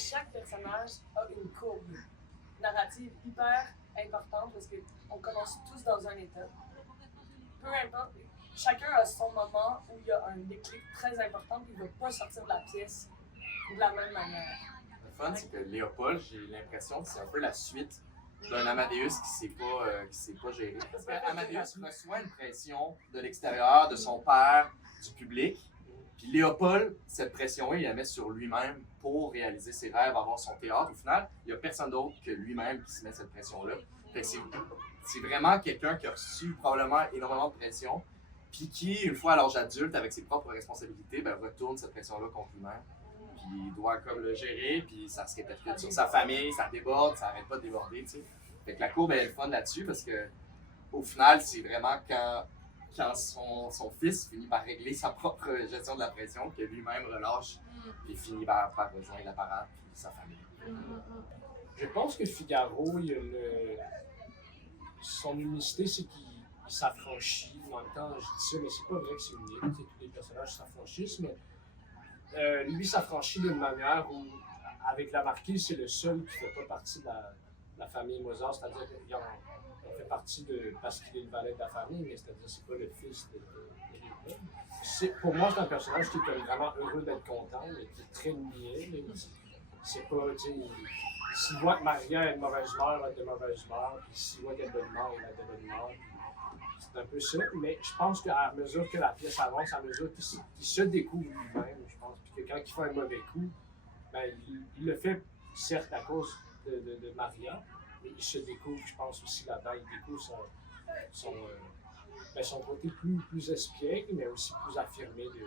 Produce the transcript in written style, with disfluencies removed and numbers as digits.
chaque personnage a une courbe narrative hyper importante parce qu'on commence tous dans un état. Peu importe, chacun a son moment où il y a un déclic très important puis il ne va pas sortir de la pièce de la même manière. Le fun, c'est que Léopold, j'ai l'impression que c'est un peu la suite d'un Amadeus qui s'est pas géré. Parce qu'Amadeus reçoit une pression de l'extérieur, de son père, du public. Puis Léopold, cette pression-là, il la met sur lui-même pour réaliser ses rêves, avoir son théâtre. Au final, il n'y a personne d'autre que lui-même qui se met cette pression-là. Fait que c'est vraiment quelqu'un qui a reçu probablement énormément de pression, puis qui, une fois à l'âge adulte, avec ses propres responsabilités, ben, retourne cette pression-là contre lui-même. Puis il doit comme le gérer, puis ça se répercute sur sa famille, ça déborde, ça n'arrête pas de déborder, tu sais. Fait que la courbe est le fun là-dessus, parce que au final, c'est vraiment quand son fils finit par régler sa propre gestion de la pression, que lui-même relâche, puis finit par rejoindre la parade, puis sa famille. Je pense que Figaro, son unicité, c'est qu'il s'affranchit. En même temps, je dis ça, mais c'est pas vrai que c'est unique. Tous les personnages s'affranchissent, mais lui s'affranchit d'une manière où, avec la marquise, c'est le seul qui ne fait pas partie de la famille Mozart, c'est-à-dire qu'il en fait partie parce qu'il est le valet de la famille, mais c'est-à-dire c'est pas le fils de Léopold. Pour moi, c'est un personnage qui est vraiment heureux d'être content, mais qui est très niais. C'est pas, tu sais, s'il voit que Maria a de mauvaise humeur, il va être de mauvaise humeur, puis s'il voit qu'elle a de bonne humeur, il va être de bonne humeur. C'est un peu ça, mais je pense qu'à mesure que la pièce avance, à mesure qu'il se découvre lui-même, je pense, puis que quand il fait un mauvais coup, ben, il le fait certes à cause de Maria, mais il se découvre, je pense aussi là-dedans, il découvre son côté plus espiègle, mais aussi plus affirmé de